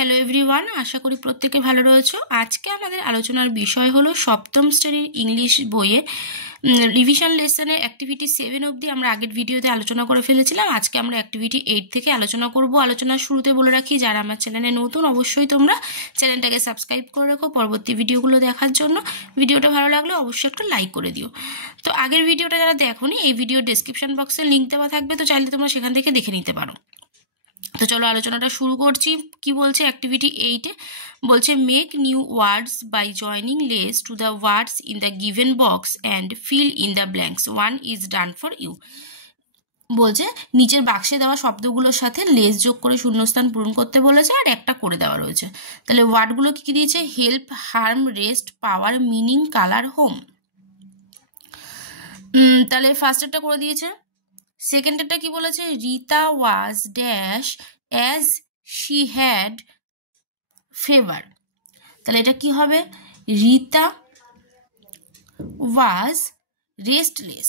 Hello everyone, আশা করি প্রত্যেকে ভালো রয়েছো। আজকে আমাদের আলোচনার বিষয় হলো সপ্তম শ্রেণীর ইংলিশ বইয়ে রিভিশন লেসনের অ্যাক্টিভিটি 7 অবধি আমরা আগের ভিডিওতে আলোচনা করে ফেলেছিলাম। আজকে আমরা অ্যাক্টিভিটি 8 থেকে আলোচনা করব। আলোচনার শুরুতে বলে রাখি, যারা আমার চ্যানেলে নতুন অবশ্যই তোমরা চ্যানেলটাকে সাবস্ক্রাইব করে রেখো পরবর্তী ভিডিওগুলো দেখার জন্য। ভিডিওটা ভালো লাগলে অবশ্যই একটা লাইক করে দিও। তো আগের ভিডিওটা যারা দেখোনি, এই ভিডিও ডেসক্রিপশন বক্সে লিঙ্ক দেওয়া থাকবে, তো চাইলে তোমরা সেখান থেকে দেখে নিতে পারো। তো চলো আলোচনাটা শুরু করছি। কি বলছে অ্যাক্টিভিটি 8-এ? বলছে make new words by joining less to the words in the given box and fill in the blanks. One is done for you. বলছে নিচের বাক্সে দেওয়া শব্দগুলোর সাথে লেস যোগ করে শূন্যস্থান পূরণ করতে বলেছে, আর একটা করে দেওয়া রয়েছে। তাহলে ওয়ার্ডগুলো কি দিয়েছে? Help, harm, rest, power, meaning, colour, home. তাহলে ফার্স্টেরটা করে দিয়েছে। সেকেন্ডেরটা কি বলেছে? Rita was dash as she had fever. তাহলে এটা কি হবে? Rita was restless.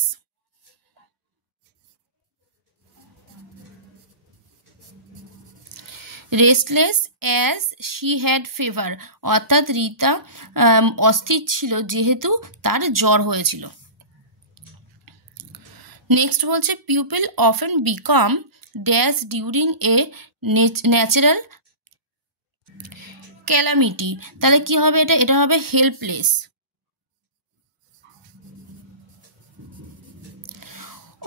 Restless as she had fever, অর্থাৎ রিতা অস্থির ছিল যেহেতু তার জ্বর হয়েছিল। নেক্সট বলছে people often become dash during a natural calamity. তাহলে কি হবে? এটা হবে হেল্পলেস।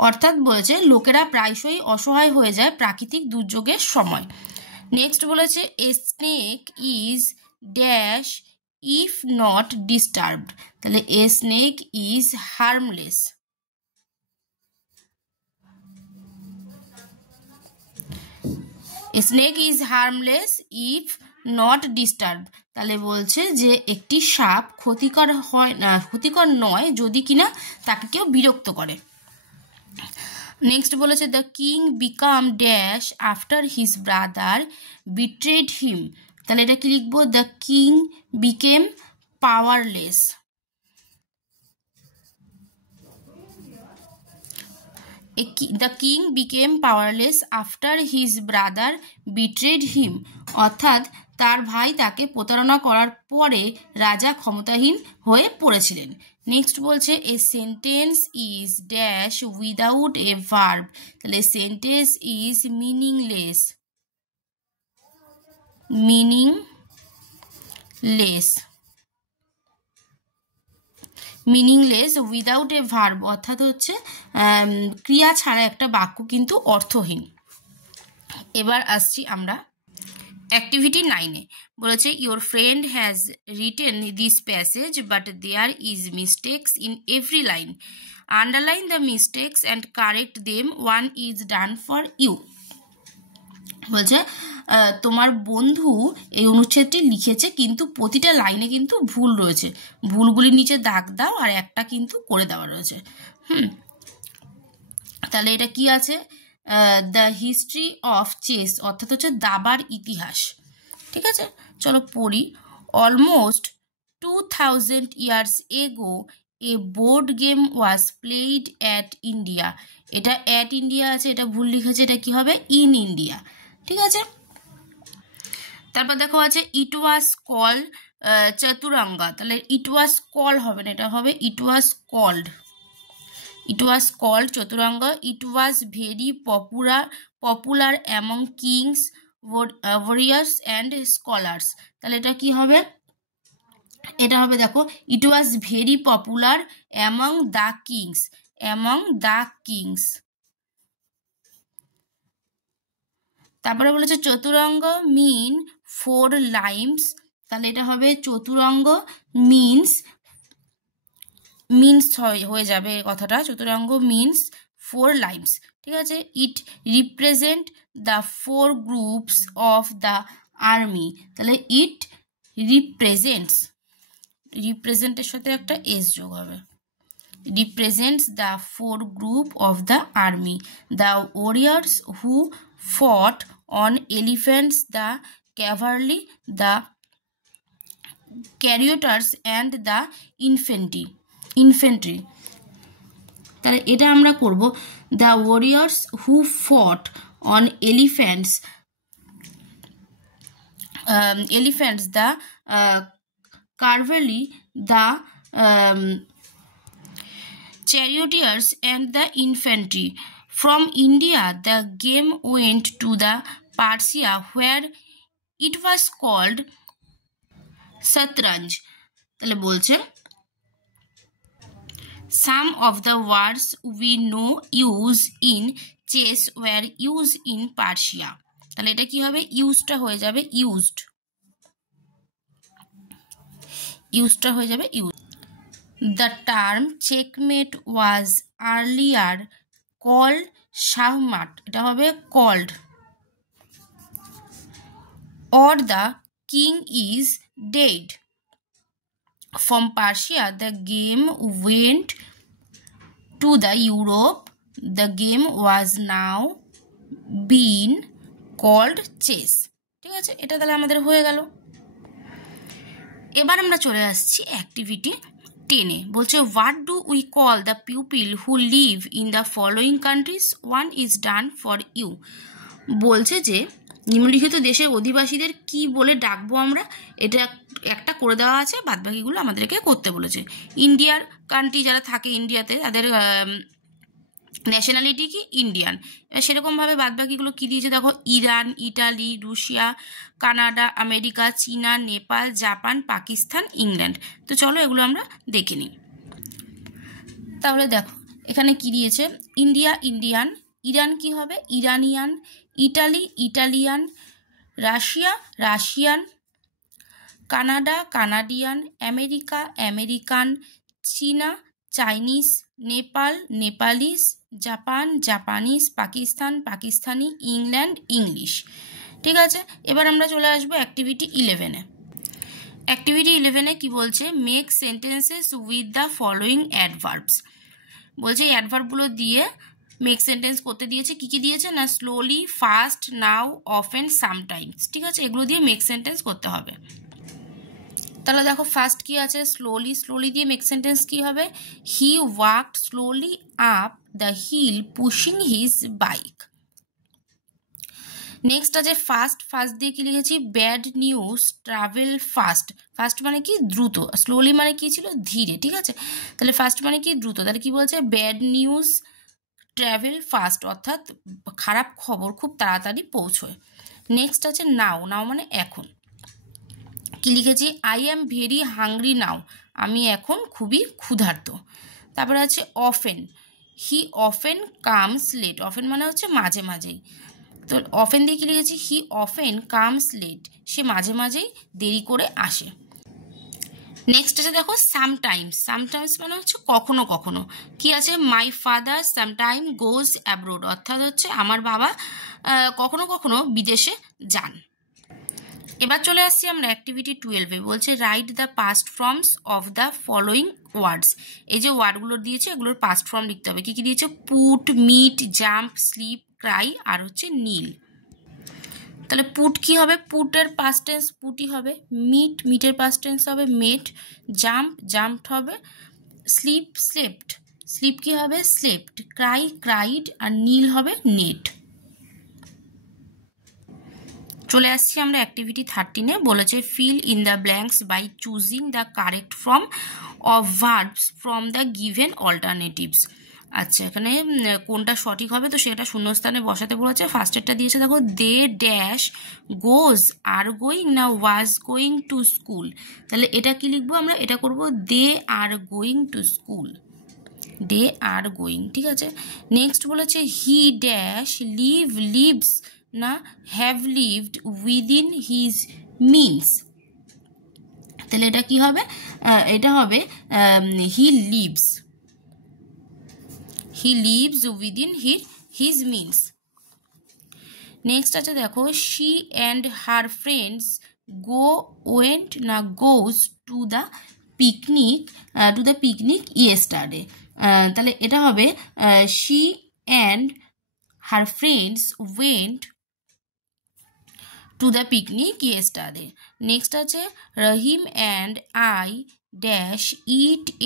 অর্থাৎ বলছে লোকেরা প্রায়শই অসহায় হয়ে যায় প্রাকৃতিক দুর্যোগের সময়। নেক্সট বলেছে a snake is dash if not disturbed. তাহলে a snake is harmless. Snake is harmless if not disturb. তাহলে বলছে যে একটি সাপ ক্ষতিকর নয় যদি কিনা তাকে কেউ বিরক্ত করে। নেক্সট বলেছে the king become dash after his brother betrayed him. তাহলে এটা কি লিখবো? The king became powerless. The king became powerless after his brother betrayed him, অর্থাৎ তার ভাই তাকে প্রতারণা করার পরে রাজা ক্ষমতাহীন হয়ে পড়েছিলেন। নেক্সট বলছে a sentence is dash without a verb. তাহলে sentence is meaningless. Meaningless without a verb, অর্থাৎ হচ্ছে ক্রিয়া ছাড়া একটা বাক্য কিন্তু অর্থহীন। এবার আসছি আমরা অ্যাক্টিভিটি 9-এ। বলেছে your friend has written this passage but there is mistakes in every line. Underline the mistakes and correct them. One is done for you. বলছে তোমার বন্ধু এই অনুচ্ছেদটি লিখেছে কিন্তু প্রতিটা লাইনে কিন্তু ভুল রয়েছে, ভুলগুলির নিচে দাগ দাও আর একটা কিন্তু করে দেওয়া রয়েছে। তাহলে এটা কি আছে? দ্য হিস্ট্রি অফ চেস, অর্থাৎ হচ্ছে দাবার ইতিহাস। ঠিক আছে, চলো পড়ি। Almost 2000 years ago A board game was played at India. এটা অ্যাট ইন্ডিয়া আছে, এটা ভুল লিখেছে, এটা কি হবে? In India. ঠিক আছে, তারপর দেখো আছে ইট ওয়াজ কল চতুরঙ্গা। তাহলে ইট ওয়াজ কল হবে না, এটা হবে it was called. It was called Chaturanga. It was very popular among kings, warriors and scholars. তাহলে এটা কি হবে? এটা হবে দেখো it was very popular among the kings. তারপরে বলেছে চতুরঙ্গ মিন 4 লাইমস। তাহলে এটা হবে চতুরঙ্গ মিনস হয়ে যাবে কথাটা। Chaturanga means 4 limbs. ঠিক আছে, it represent the 4 groups of the army. তাহলে ইট রিপ্রেজেন্টের সাথে একটা এস যোগ হবে। represents the 4 group of the army: the warriors who fought on elephants, the cavalry, the charioteers and the infantry. তাহলে এটা আমরা করব the warriors who fought on elephants elephants, the cavalry, the charioteers, and the infantry. From India, the game went to the Persia, where it was called Satranj. তাহলে বলছে some of the words we know used in chess were used in Persia. তাহলে এটা কি হবে? ইউজটা হয়ে যাবে used, ইউজটা হয়ে যাবে use. The term checkmate was earlier called shahmat, এটা হবে called, or the king is dead. From Persia, the game went to the Europe. The game was now being called chess. ঠিক আছে, এটা তাহলে আমাদের হয়ে গেল। এবার আমরা চলে আসছি অ্যাক্টিভিটি 10-এ। বলছে what do we call the people who live in the following countries? One is done for you. বলছে যে নিম্নলিখিত দেশের অধিবাসীদের কি বলে ডাকবো আমরা, এটা একটা করে দেওয়া আছে, বাদবাকিগুলো আমাদেরকে করতে বলেছে। ইন্ডিয়ার কান্ট্রি যারা থাকে ইন্ডিয়াতে, তাদের ন্যাশনালিটি কি? ইন্ডিয়ান। সেরকমভাবে বাদবাকিগুলো কী দিয়েছে দেখো, ইরান, ইটালি, রুশিয়া, কানাডা, আমেরিকা, চীনা, নেপাল, জাপান, পাকিস্তান, ইংল্যান্ড। তো চলো এগুলো আমরা দেখে নিই। তাহলে দেখো এখানে কি দিয়েছে, ইন্ডিয়া ইন্ডিয়ান, ইরান কি হবে? Iranian, Italy Italian, Russia Russian, Canada Canadian, America American, চীনা Chinese, Nepal Nepalese, Japan Japanese, Pakistan Pakistani, England English. ঠিক আছে, এবার আমরা চলে আসবো অ্যাক্টিভিটি 11-এ। অ্যাক্টিভিটি 11-এ কি বলছে? Make sentences with the following adverbs. বলছে এই অ্যাডভার্বগুলো দিয়ে মেক সেন্টেন্স করতে দিয়েছে। কি কি দিয়েছে না, স্লোলি, ফাস্ট, নাও, অফেন, সামটাইমস। ঠিক আছে, এগুলো দিয়ে মেক সেন্টেন্স করতে হবে। তাহলে দেখো ফার্স্ট কি আছে, স্লোলি। স্লোলি দিয়ে মেক সেন্টেন্স কি হবে? He walked slowly up the hill pushing his bike. Next আছে ফাস্ট। ফাস্ট দিয়ে কি লিখেছি? Bad news travel fast. Fast মানে কি? দ্রুত। স্লোলি মানে কি ছিল? ধীরে। ঠিক আছে, তাহলে ফাস্ট মানে কি? দ্রুত। তাহলে কি বলছে? ব্যাড নিউজ ট্রাভেল ফাস্ট, অর্থাৎ খারাপ খবর খুব তাড়াতাড়ি পৌঁছয়। নেক্সট আছে নাও। নাও মানে এখন। কি লিখেছি? I am very hungry now, আমি এখন খুবই ক্ষুধার্ত। তারপরে আছে often. He often comes late. Often মানে হচ্ছে মাঝে মাঝেই। তো অফেন দিয়ে কি লিখেছি? হি অফেন কামস লেট, সে মাঝে মাঝেই দেরি করে আসে। নেক্সট আছে দেখো সামটাইমস। সামটাইমস মানে হচ্ছে কখনো কখনো। কি আছে? My father sometime goes abroad, অর্থাৎ হচ্ছে আমার বাবা কখনো কখনো বিদেশে যান। এবার চলে আসছি আমরা অ্যাক্টিভিটি 12-এ। বলছে write the past forms of the following words. এই যে ওয়ার্ডগুলো দিয়েছে এগুলোর পাস্ট ফর্ম লিখতে হবে। কি কি দিয়েছে? Put, meet, jump, sleep, cry আর হচ্ছে নীল। তাহলে পুট কি হবে? পুটের পাস্ট টেন্স পুটই হবে। মিট, মিটের পাস্ট টেন্স হবে মেট। জাম্প, জাম্পড হবে। Sleep, slept. স্লিপ কি হবে? স্লেপ্ট। ক্রাই, ক্রাইড আর নীল হবে নেট। চলে আসছি আমরা অ্যাক্টিভিটি 13-এ। বলেছে fill in the blanks by choosing the correct form of verbs from the given alternatives. আচ্ছা, এখানে কোনটা সঠিক হবে তো সেটা শূন্যস্থানে বসাতে বলেছে। ফার্স্টেরটা দিয়েছে দেখো, they dash goes are going না ওয়াজ গোয়িং টু স্কুল। তাহলে এটা কি লিখবো আমরা? এটা করব they are going to school. They are going. ঠিক আছে, নেক্সট বলেছে হি ড্যাশ লিভ লিভস না have lived within his means. তাহলে এটা কি হবে? এটা হবে he lives. He lives within his means. Next আছে দেখো, she and her friends went না goes to the picnic yesterday. তাহলে এটা হবে she and her friends went to the picnic yesterday. Next আছে Rahim and I dash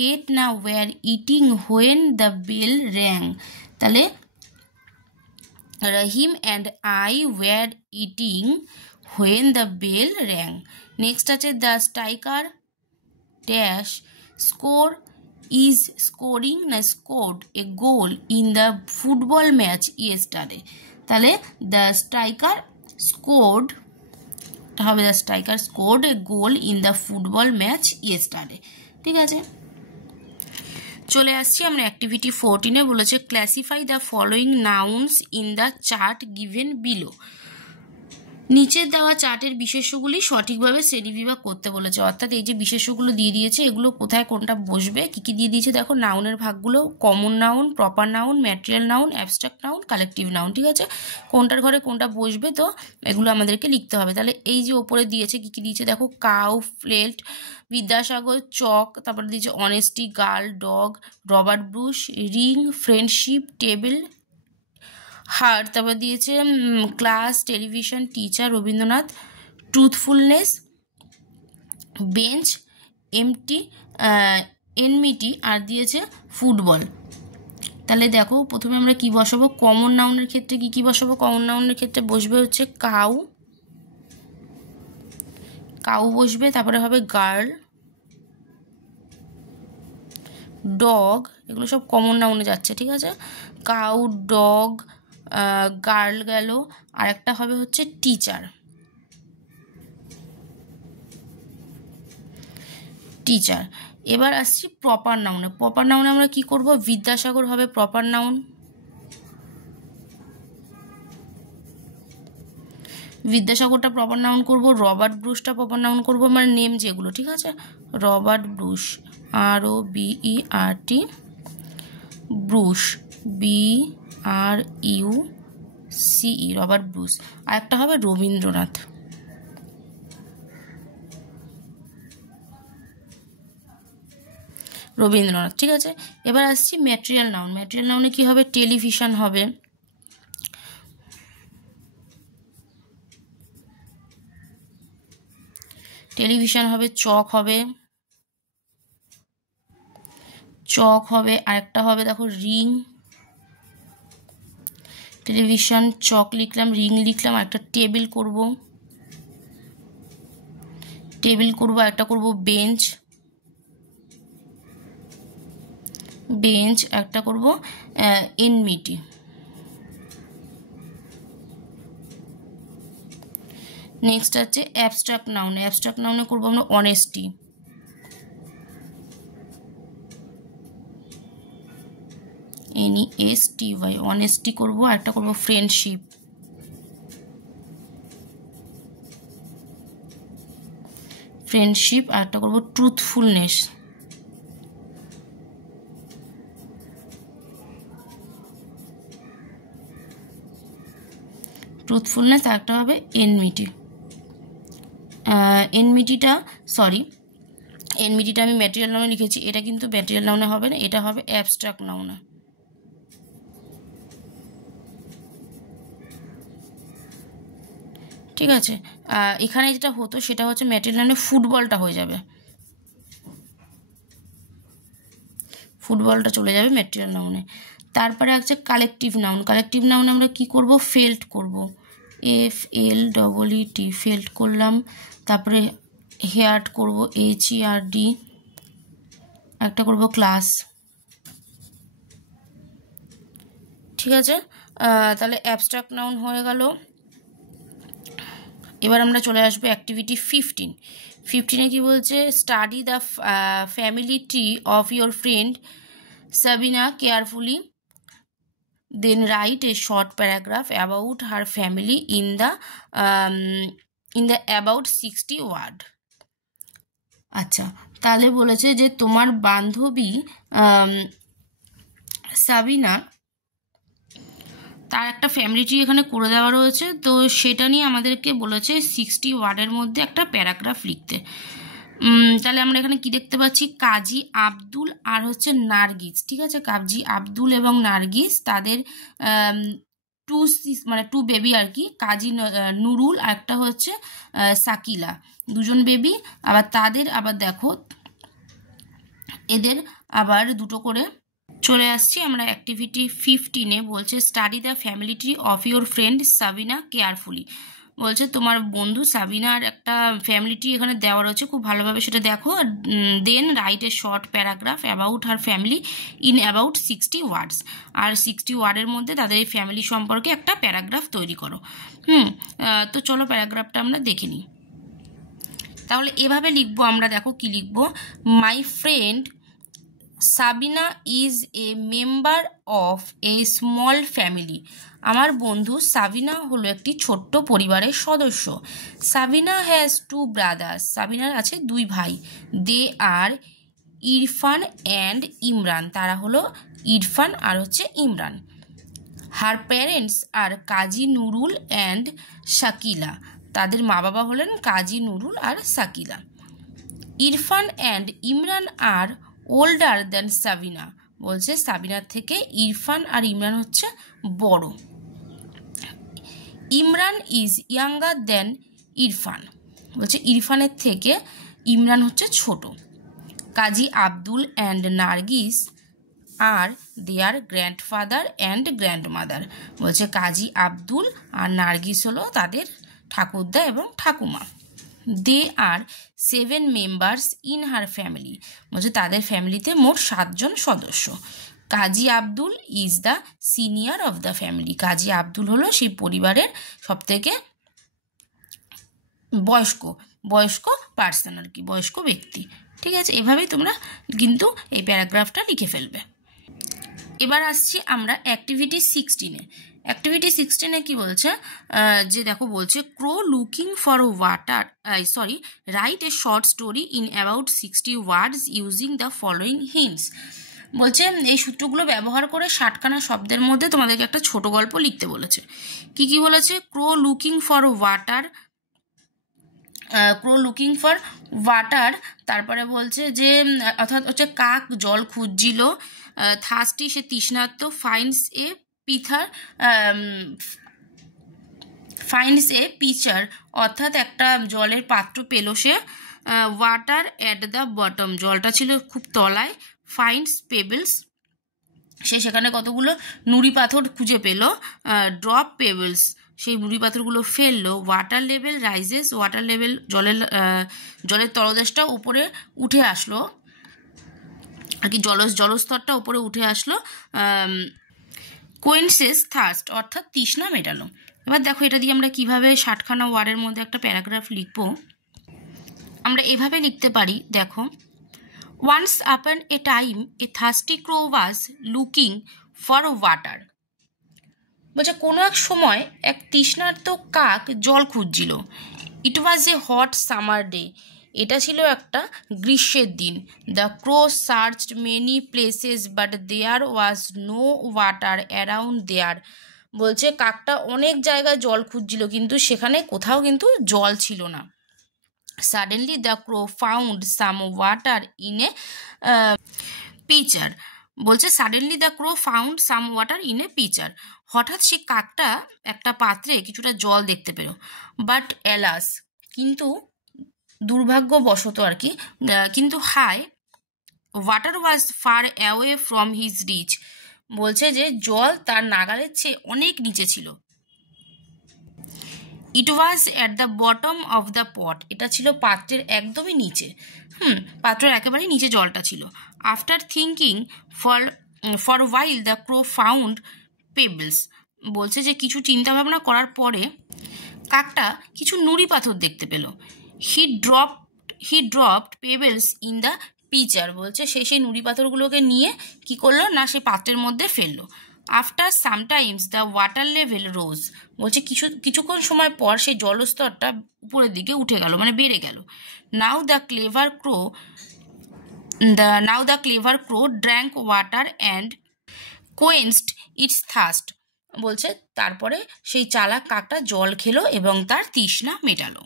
ate না were eating when the bell rang. তাহলে Rahim and I were eating when the bell rang. Next আছে the striker dash score is scoring না scored a goal in the football match yesterday. তাহলে the striker scored হবে the striker scored a goal in the football match yesterday. ঠিক আছে, চলে আসছি আমরা activity 14-এ। বলেছে classify the following nouns in the chart given below. নিচের দেওয়া চার্টের বিশেষ্যগুলি সঠিকভাবে শ্রেণীবিভাগ করতে বলেছে, অর্থাৎ এই যে বিশেষ্যগুলো দিয়ে দিয়েছে এগুলো কোথায় কোনটা বসবে, কী কী দিয়ে দিয়েছে দেখো। নাউনের ভাগগুলো common noun, proper noun, material noun, abstract noun, collective noun. ঠিক আছে, কোনটার ঘরে কোনটা বসবে তো এগুলো আমাদেরকে লিখতে হবে। তাহলে এই যে ওপরে দিয়েছে কী কী দিয়েছে দেখো, কাউ, প্লেট, বিদ্যাসাগর, চক, তারপরে দিয়েছে honesty, girl, dog, Robert Bruce, ring, friendship, table, heart, তারপর দিয়েছে class, television, teacher, Rabindranath, truthfulness, bench, empty, enmity, আর দিয়েছে ফুটবল। তাহলে দেখো প্রথমে আমরা কি বসাবো, কমন নাউনের ক্ষেত্রে কি কি বসাবো। কমন নাউনের ক্ষেত্রে বসবে হচ্ছে কাউ, কাউ বসবে, তারপরে হবে গার্ল, ডগ, এগুলো সব কমন নাউনে যাচ্ছে। ঠিক আছে, কাউ, ডগ, গার্ল গেল, আর একটা হবে হচ্ছে টিচার, টিচার। এবার আসছি প্রপার নাউনে। প্রপার নাউনে আমরা কি করব, বিদ্যাসাগর হবে প্রপার নাউন, বিদ্যাসাগরটা প্রপার নাউন করব, রবার্ট ব্রুশটা প্রপার নাউন করব, মানে নেম যেগুলো। ঠিক আছে, Robert Bruce, ROBERT, Bruce, BRUCE, Robert Bruce. আর একটা হবে রবীন্দ্রনাথ, রবীন্দ্রনাথ। ঠিক আছে, এবার আসছি ম্যাটেরিয়াল নাউন। ম্যাটেরিয়াল নাউনে কি হবে, টেলিভিশন হবে, টেলিভিশন হবে, চক হবে, চক হবে, আরেকটা হবে দেখো রিং, টেলিভিশন, চক লিখলাম, রিং লিখলাম, আরেকটা টেবিল করব, টেবিল করব, একটা করব বেঞ্চ, বেঞ্চ, একটা করব এনমিটি। নেক্সট আছে অ্যাবস্ট্রাক্ট নাউন। অ্যাবস্ট্রাক্ট নাউনে করব আমরা অনেস্টি, NESTY, অনেস্টি করব, একটা করব ফ্রেন্ডশিপ, ফ্রেন্ডশিপ, আর একটা করব ট্রুথফুলনেস, ট্রুথফুলনেস, আর একটা হবে এনমিটি। এনমিটিটা আমি ম্যাটেরিয়াল নাউনে লিখেছি, এটা কিন্তু ম্যাটেরিয়াল নাউনে হবে না, এটা হবে অ্যাবস্ট্রাক্ট নাউনে। ঠিক আছে, এখানে যেটা হতো সেটা হচ্ছে ম্যাটেরিয়াল নাউনে ফুটবলটা হয়ে যাবে, ফুটবলটা চলে যাবে ম্যাটেরিয়াল নাউনে। তারপরে আছে কালেকটিভ নাউন। কালেকটিভ নাউনে আমরা কি করব, ফেল্ট করব, FLEET, ফেল্ট করলাম। তারপরে হেয়ার্ড করব, HERD, একটা করব ক্লাস। ঠিক আছে, তাহলে অ্যাবস্ট্রাক্ট নাউন হয়ে গেল। এবার আমরা চলে আসবো অ্যাক্টিভিটি 15। 15-এ কি বলছে, study the family tree of your friend Sabina carefully, then write a short paragraph about her family in the about 60 word. আচ্ছা, তাহলে বলেছে যে তোমার বান্ধবী সাবিনা, তার একটা ফ্যামিলি ট্রি এখানে করে দেওয়া রয়েছে, তো সেটা নিয়ে আমাদেরকে বলেছে 60 ওয়ার্ডের মধ্যে একটা প্যারাগ্রাফ লিখতে। তাহলে আমরা এখানে কি দেখতে পাচ্ছি, কাজী আব্দুল আর হচ্ছে নার্গিস। ঠিক আছে, কাজী আব্দুল এবং নার্গিস, তাদের টু বেবি আর কি, কাজী নুরুল আর একটা হচ্ছে সাকিলা, দুজন বেবি। আবার তাদের আবার দেখো এদের আবার দুটো করে। চলে আসছি আমরা অ্যাক্টিভিটি 15-এ। বলছে study the family tree of your friend Sabina carefully. বলছে তোমার বন্ধু সাবিনার একটা ফ্যামিলিটি এখানে দেওয়া রয়েছে, খুব ভালোভাবে সেটা দেখো। Then write a short paragraph about her family in about 60 words. আর 60 ওয়ার্ডের মধ্যে তাদের এই ফ্যামিলি সম্পর্কে একটা প্যারাগ্রাফ তৈরি করো। তো চলো প্যারাগ্রাফটা আমরা দেখে নিই। তাহলে এভাবে লিখবো আমরা, দেখো কি লিখবো। My friend Sabina is a member of a small family. আমার বন্ধু সাবিনা হলো একটি ছোট্ট পরিবারের সদস্য। Sabina has 2 brothers. সাবিনার আছে 2 ভাই। They are Irfan and Imran. তারা হলো ইরফান আর হচ্ছে Imran. Her parents are Kazi Nurul and Shakila. তাদের মা বাবা হলেন কাজী নুরুল আর Shakila. Irfan and Imran are older than Sabina. বলছে সাবিনার থেকে ইরফান আর ইমরান হচ্ছে বড়। Imran is younger than Irfan. বলছে ইরফানের থেকে ইমরান হচ্ছে ছোট। Kazi Abdul and Nargis are their grandfather and grandmother. বলছে কাজী আব্দুল আর নার্গিস হলো তাদের ঠাকুরদা এবং ঠাকুমা। They are 7 members in her family. বলছে তাদের ফ্যামিলিতে মোট 7 জন সদস্য। Kazi Abdul is the senior of the family. Kazi Abdul হলো সেই পরিবারের সবথেকে বয়স্ক পার্সন আর কি, বয়স্ক ব্যক্তি। ঠিক আছে, এভাবেই তোমরা কিন্তু এই প্যারাগ্রাফটা লিখে ফেলবে। এবার আসছি আমরা অ্যাক্টিভিটি 16-এ। অ্যাক্টিভিটি 16-এ কি বলছে, যে দেখো বলছে crow looking for water, write a short story in about 60 words using the following hints. বলছে এই সূত্রগুলো ব্যবহার করে 60খানা শব্দের মধ্যে তোমাদেরকে একটা ছোট গল্প লিখতে বলেছে। কি বলেছে, ক্রো লুকিং ফর ওয়াটার, তারপরে বলছে যে অর্থাৎ হচ্ছে কাক জল খুঁজছিল। থার্স্টি সে তৃষ্ণার্ত। ফাইন্ডস এ পিচার অর্থাৎ একটা জলের পাত্র পেল সে। ওয়াটার অ্যাট দ্য বটম, জলটা ছিল খুব তলায়। ফাইন্ডস পেবলস, সে সেখানে কতগুলো নুড়ি পাথর খুঁজে পেল। ড্রপ পেবলস, সেই নুড়ি পাথরগুলো ফেললো। Water level rises, water level জলের তলদেশটা উপরে উঠে আসলো আর কি, জলস্তরটা উপরে উঠে আসলো। কোয়েন্সেস থার্স্ট অর্থাৎ তৃষ্ণা মেটালো। এবার দেখো এটা দিয়ে আমরা কিভাবে 60খানা ওয়ার্ডের মধ্যে একটা প্যারাগ্রাফ লিখবো। আমরা এভাবে লিখতে পারি, দেখো। Once upon a time, a thirsty crow was looking for water. বলছে কোনো এক সময় এক তৃষ্ণার্ত কাক জল খুঁজছিল। It was a hot summer day. এটা ছিল একটা গ্রীষ্মের দিন। The crow searched many places but there was no water around there. বলছে কাকটা অনেক জায়গায় জল খুঁজছিল কিন্তু সেখানে কোথাও কিন্তু জল ছিল না। Suddenly the crow found some water in a pitcher. বলছে suddenly the crow found some water in a pitcher. হঠাৎ সে কাকটা একটা পাত্রে কিছুটা জল দেখতে পেল। বাট এলাস, কিন্তু দুর্ভাগ্যবশত আর কি, কিন্তু water was far away from his reach. বলছে যে জল তার নাগালের চেয়ে অনেক নিচে ছিল। It was at the bottom of the pot, এটা ছিল পাত্রের একদমই নিচে। পাত্রের একেবারে নিচে জলটা ছিল। After thinking for while the crow found pebbles. বলছে যে কিছু চিন্তা ভাবনা করার পরে কাকটা কিছু নুড়ি পাথর দেখতে পেল। He dropped pebbles in the pitcher. বলছে সেই নুড়ি পাথরগুলোকে নিয়ে কি করলো না, সে পাত্রের মধ্যে ফেললো। After sometimes the water level rose. বলছে কিছুক্ষণ সময় পর সেই জলস্তরটা উপরের দিকে উঠে গেল, মানে বেড়ে গেল। Now the clever crow drank water and quenched its thirst. বলছে তারপরে সেই চালাক কাকটা জল খেলো এবং তার তৃষ্ণা মেটালো।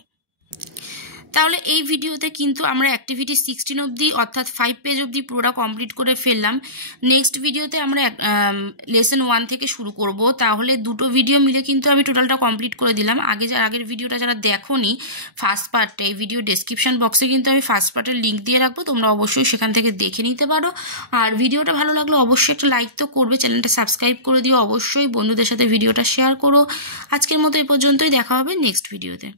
তাহলে এই ভিডিওতে কিন্তু আমরা অ্যাক্টিভিটি 16 অবধি অর্থাৎ 5 পেজ অবধি পুরোটা কমপ্লিট করে ফেললাম। নেক্সট ভিডিওতে আমরা লেসন 1 থেকে শুরু করব। তাহলে দুটো ভিডিও মিলে কিন্তু আমি টোটালটা কমপ্লিট করে দিলাম। আগের ভিডিওটা যারা দেখোনি ফার্স্ট পার্টটা, এই ভিডিও ডেসক্রিপশন বক্সে কিন্তু আমি ফার্স্ট পার্টের লিঙ্ক দিয়ে রাখবো, তোমরা অবশ্যই সেখান থেকে দেখে নিতে পারো। আর ভিডিওটা ভালো লাগলে অবশ্যই একটা লাইক তো করবে, চ্যানেলটা সাবস্ক্রাইব করে দিও, অবশ্যই বন্ধুদের সাথে ভিডিওটা শেয়ার করো। আজকের মতো এই পর্যন্তই, দেখা হবে নেক্সট ভিডিওতে।